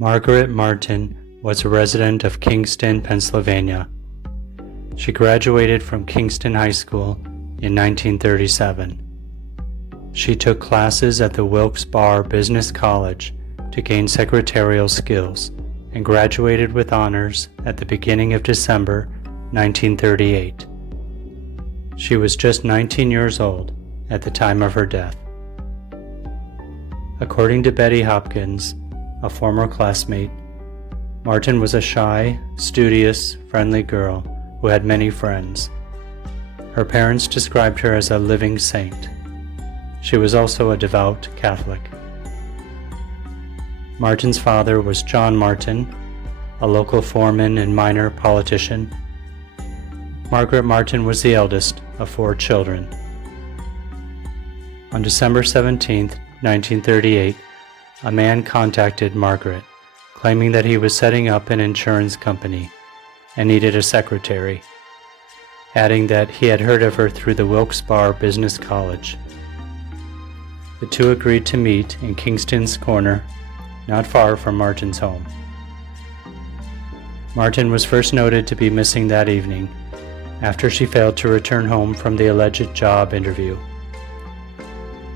Margaret Martin was a resident of Kingston, Pennsylvania. She graduated from Kingston High School in 1937. She took classes at the Wilkes-Barre Business College to gain secretarial skills and graduated with honors at the beginning of December 1938. She was just 19 years old at the time of her death. According to Betty Hopkins, a former classmate, Martin was a shy, studious, friendly girl who had many friends. Her parents described her as a living saint. She was also a devout Catholic. Martin's father was John Martin, a local foreman and minor politician. Margaret Martin was the eldest of 4 children. On December 17, 1938, a man contacted Margaret, claiming that he was setting up an insurance company and needed a secretary, adding that he had heard of her through the Wilkes-Barre Business College. The two agreed to meet in Kingston's Corner, not far from Martin's home. Martin was first noted to be missing that evening, after she failed to return home from the alleged job interview.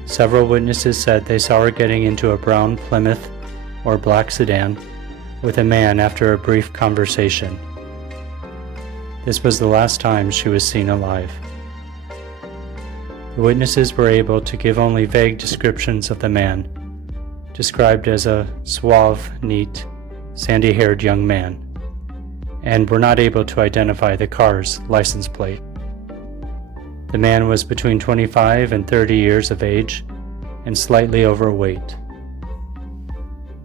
Several witnesses said they saw her getting into a brown Plymouth or black sedan with a man after a brief conversation. This was the last time she was seen alive. The witnesses were able to give only vague descriptions of the man, described as a suave, neat, sandy-haired young man, and were not able to identify the car's license plate. The man was between 25 and 30 years of age and slightly overweight.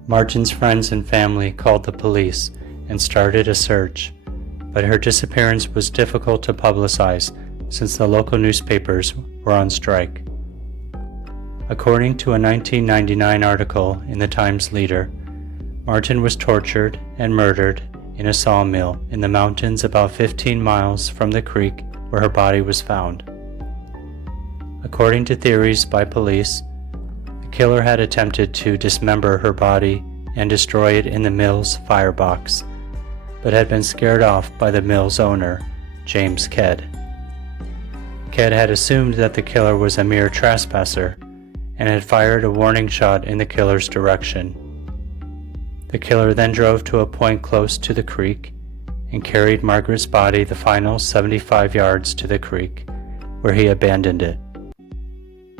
Martin's friends and family called the police and started a search, but her disappearance was difficult to publicize since the local newspapers were on strike. According to a 1999 article in the Times Leader, Martin was tortured and murdered in a sawmill in the mountains about 15 miles from the creek where her body was found. According to theories by police, the killer had attempted to dismember her body and destroy it in the mill's firebox, but had been scared off by the mill's owner, James Kedd. Kedd had assumed that the killer was a mere trespasser and had fired a warning shot in the killer's direction. The killer then drove to a point close to the creek and carried Margaret's body the final 75 yards to the creek, where he abandoned it.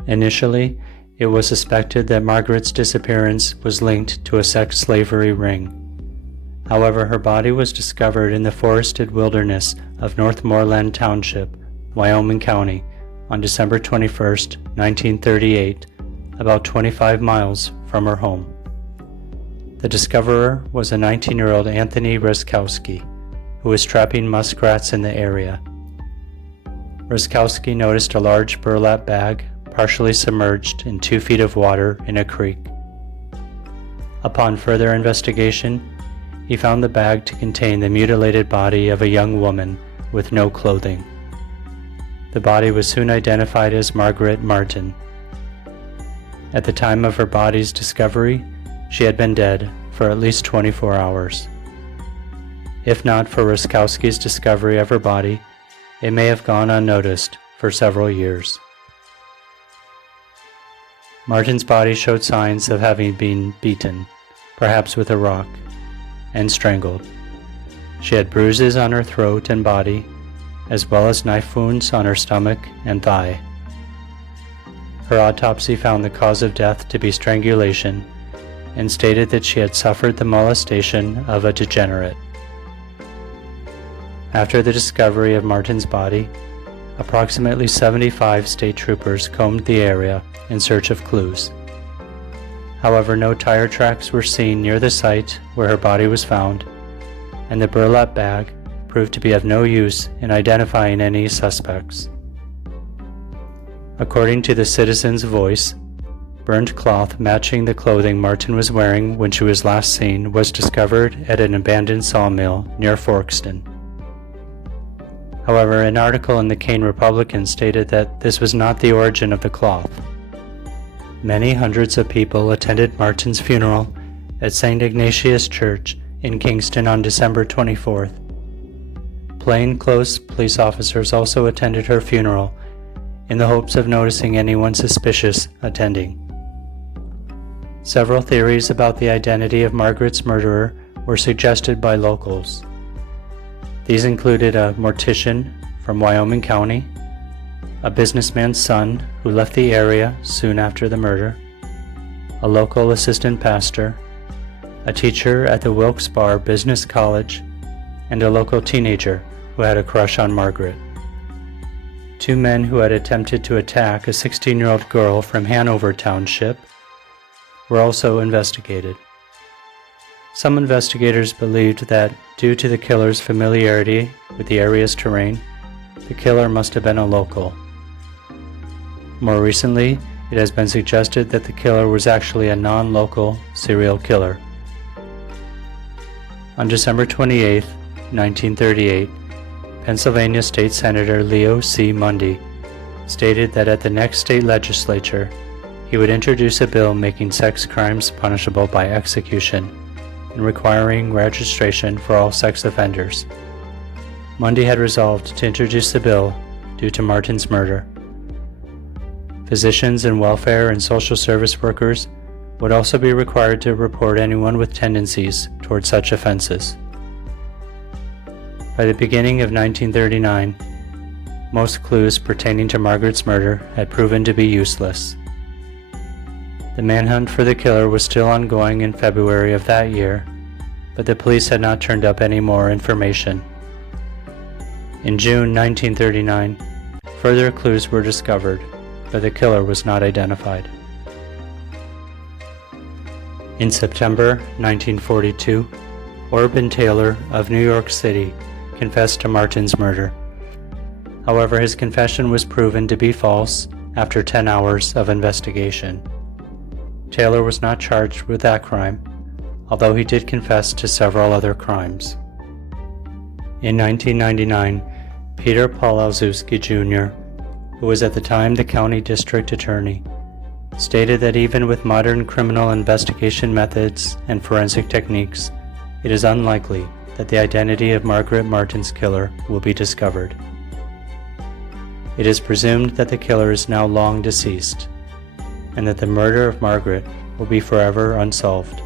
Initially, it was suspected that Margaret's disappearance was linked to a sex slavery ring. However, her body was discovered in the forested wilderness of Northmoreland Township, Wyoming County, on December 21, 1938, about 25 miles from her home. The discoverer was a 19-year-old Anthony Ruskowski, who was trapping muskrats in the area. Ruskowski noticed a large burlap bag partially submerged in 2 feet of water in a creek. Upon further investigation, he found the bag to contain the mutilated body of a young woman with no clothing. The body was soon identified as Margaret Martin. At the time of her body's discovery, she had been dead for at least 24 hours. If not for Ruskowski's discovery of her body, it may have gone unnoticed for several years. Martin's body showed signs of having been beaten, perhaps with a rock, and strangled. She had bruises on her throat and body, as well as knife wounds on her stomach and thigh. Her autopsy found the cause of death to be strangulation and stated that she had suffered the molestation of a degenerate. After the discovery of Martin's body, approximately 75 state troopers combed the area in search of clues. However, no tire tracks were seen near the site where her body was found, and the burlap bag proved to be of no use in identifying any suspects. According to the Citizen's Voice, burned cloth matching the clothing Martin was wearing when she was last seen was discovered at an abandoned sawmill near Forkston. However, an article in the Kane Republican stated that this was not the origin of the cloth. Many hundreds of people attended Martin's funeral at St. Ignatius Church in Kingston on December 24th. Plainclothes police officers also attended her funeral in the hopes of noticing anyone suspicious attending. Several theories about the identity of Margaret's murderer were suggested by locals. These included a mortician from Wyoming County, a businessman's son who left the area soon after the murder, a local assistant pastor, a teacher at the Wilkes-Barre Business College, and a local teenager who had a crush on Margaret. 2 men who had attempted to attack a 16-year-old girl from Hanover Township were also investigated. Some investigators believed that, due to the killer's familiarity with the area's terrain, the killer must have been a local. More recently, it has been suggested that the killer was actually a non-local serial killer. On December 28, 1938, Pennsylvania State Senator Leo C. Mundy stated that at the next state legislature, he would introduce a bill making sex crimes punishable by execution and requiring registration for all sex offenders. Mundy had resolved to introduce the bill due to Martin's murder. Physicians and welfare and social service workers would also be required to report anyone with tendencies toward such offenses. By the beginning of 1939, most clues pertaining to Margaret's murder had proven to be useless. The manhunt for the killer was still ongoing in February of that year, but the police had not turned up any more information. In June 1939, further clues were discovered, but the killer was not identified. In September 1942, Orban Taylor of New York City confessed to Martin's murder. However, his confession was proven to be false after 10 hours of investigation. Taylor was not charged with that crime, although he did confess to several other crimes. In 1999, Peter Pawlowski Jr., who was at the time the county district attorney, stated that even with modern criminal investigation methods and forensic techniques, it is unlikely that the identity of Margaret Martin's killer will be discovered. It is presumed that the killer is now long deceased, and that the murder of Margaret will be forever unsolved.